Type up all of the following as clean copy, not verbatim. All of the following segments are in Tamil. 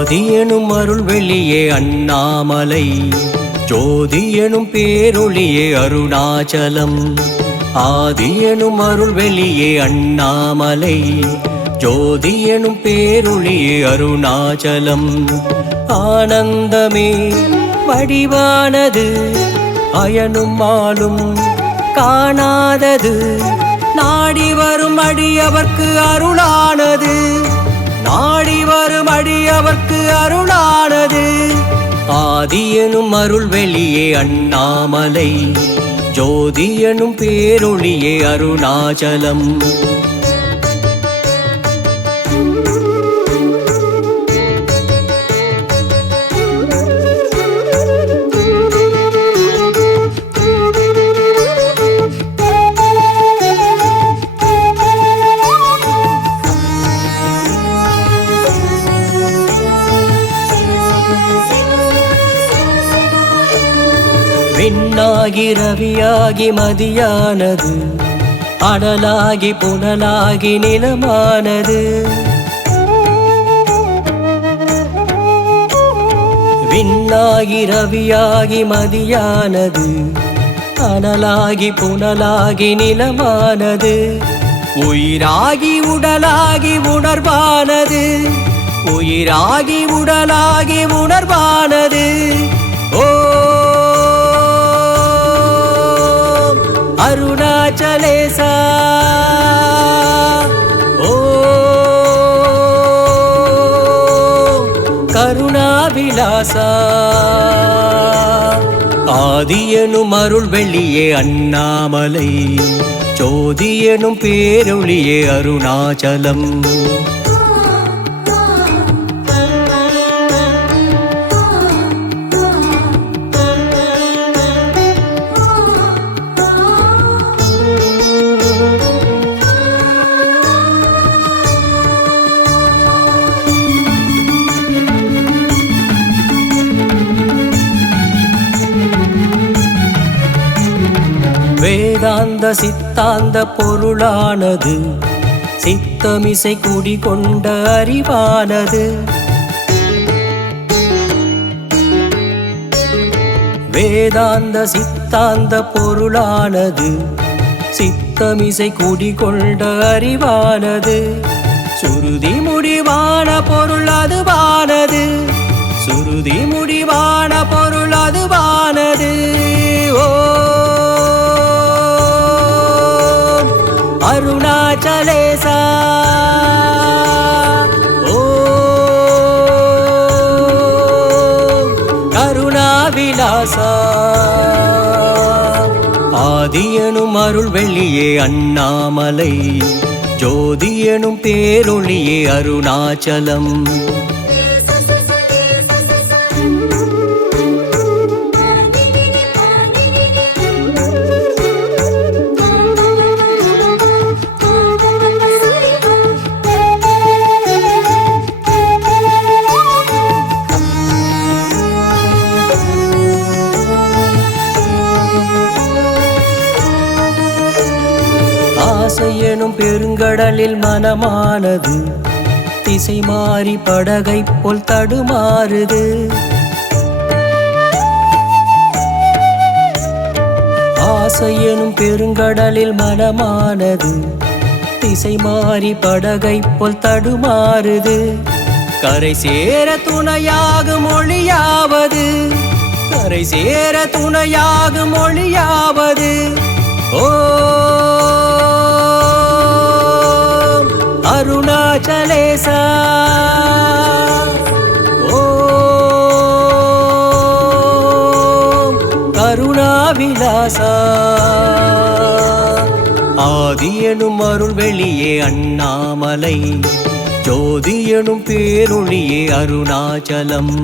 ஆதி எனும் அருள் வெளியே அண்ணாமலை, ஜோதி எனும் பேரொளியே அருணாச்சலம். ஆதி எனும் அருள் வெளியே அண்ணாமலை, ஜோதி எனும் பேரொளியே அருணாச்சலம். ஆனந்தமே வடிவானது, அயனும் மாலும் காணாதது, நாடி வரும் அடியவர்க்கு அருளானது, நாடி வரும் அடியவர்க்கு அருளானது. ஆதி எனும் அருள் வெளியே அண்ணாமலை, ஜோதி எனும் பேரொளியே அருணாச்சலம். விண்ணாகி ரவியாகி மதியானது, அனலாகி புனலாகி நிலமானது. விண்ணாகி ரவியாகி மதியானது, அனலாகி புனலாகி நிலமானது. உயிராகி உடலாகி உணர்வானது, உயிராகி உடலாகி உணர்வானது. ஓ அருணாச்சலேசா, ஓ கருணாவிலாசா. ஆதி எனும் அருள் வெளியே அண்ணாமலை, ஜோதி எனும் பேரொளியே அருணாச்சலம். வேதாந்த சித்தாந்த பொருளானது, சித்தமிசை குடிகொண்ட அறிவானது. வேதாந்த சித்தாந்த பொருளானது, சித்தமிசை குடிகொண்ட அறிவானது. சுருதி முடிவான பொருள் அதுவானது, சுருதி முடிவான பொருள் அதுவானது. ஓ அருணாச்சலேசா, ஓ கருணாவிலாசா. ஆதி எனும் அருள் வெளியே அண்ணாமலை, ஜோதி எனும் பேரொளியே அருணாச்சலம். ஆசை எனும் பெருங்கடலில் மனமானது, திசை மாறி படகை போல் தடுமாறுது. ஆசை எனும் பெருங்கடலில் மனமானது, திசை மாறி படகை போல் தடுமாறுது. கரை சேர துணையாகும் மொழியாவது, கரை சேர துணையாகும் மொழியாவது. ஓ அருணாச்சலேசா, ஓ கருணாவிலாசா. ஆதி எனும் அருள் வெளியே அண்ணாமலை, ஜோதி எனும் பேரொளியே அருணாச்சலம்.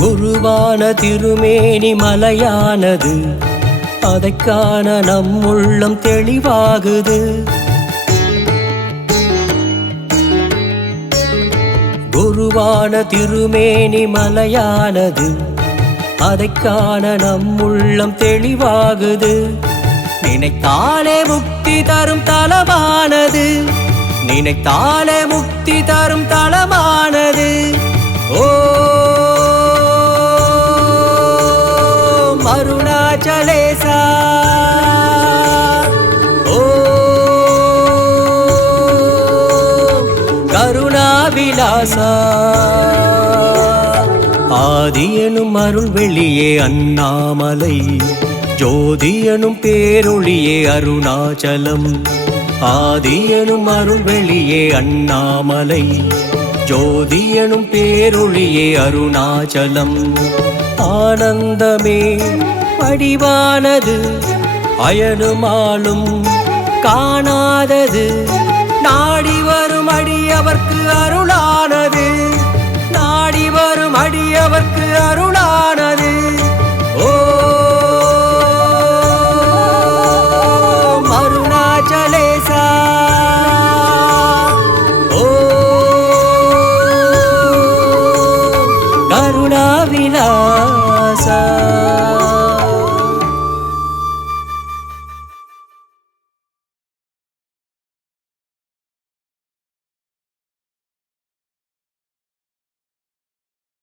குருவான திருமேனி மலையானது, அதைக் காண நம் உள்ளம் தெளிவாகுது. குருவான திருமேனி மலையானது, அதைக் காண நம் உள்ளம் தெளிவாகுது. நினைத்தாலே முக்தி தரும் தலமானது, நினைத்தாலே முக்தி தரும் தலமானது. ஓம் அருணாச்சலேசா, ஓம் கருணாவிலாசா. ஆதி எனும் அருள் வெளியே அண்ணாமலை, ஜோதி எனும் பேரொளியே அருணாச்சலம். ஆதி எனும் அருள் வெளியே அண்ணாமலை, ஜோதி எனும் பேரொளியே அருணாச்சலம். ஆனந்தமே வடிவானது, அயனுமாலும் காணாதது, நாடி வரும் அடியவர்க்கு அருளானது, நாடி வரும் அடியவர்க்கு அருளானது. ஓம் அருணாச்சலேசா, ஓம் கருணாவிலாசா.